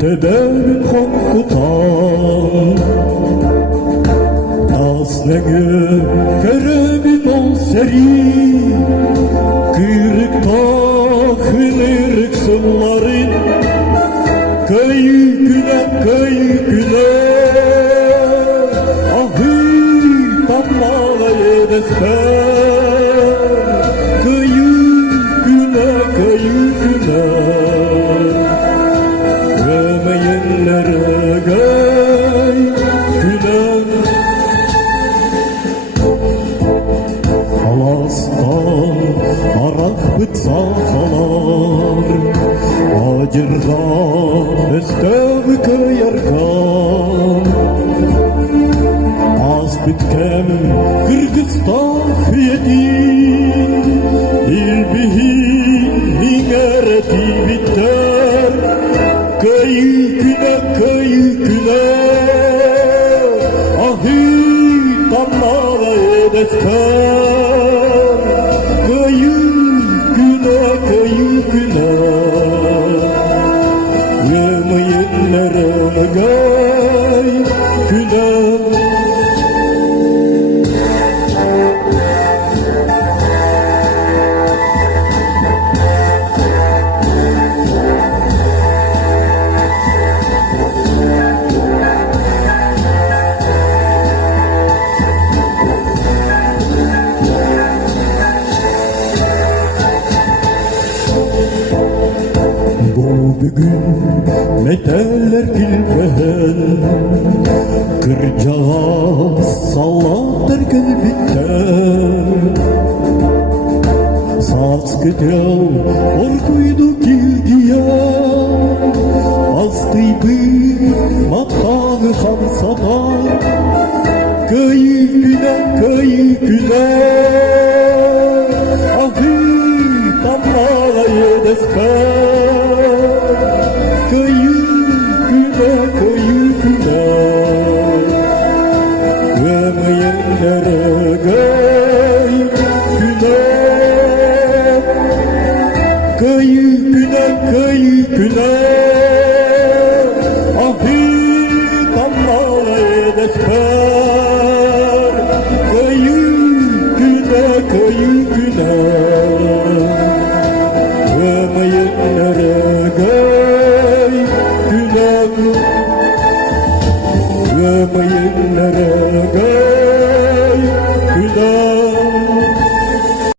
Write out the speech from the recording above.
tedevin korkutan Asnege keremin ol seri Kırık takınırık sınların Köyü güne Ahi tammalaya desper Köyü güne Gömeyenlere gay güne Alastan arak bıtsalar Acırga östev kıyargan Az bitkem Kırgızstan fiyeti İlbihin mingareti biter Köyü güne Ahi tammalaya desper Köyü güne Yemeyenlere gay güne Bugün meteller gülmehen Kırcağa salladır gülbitten Saz gidiyor orkuydu kilgiya Astıydı matağı hamsada Köyü güne Ahi tammalaya desper Köyü güne Gömeyenlere gay güne Köyü güne Ahi tammalaya desper Köyü güne Gömeyenlere gay güne Gömeyenlere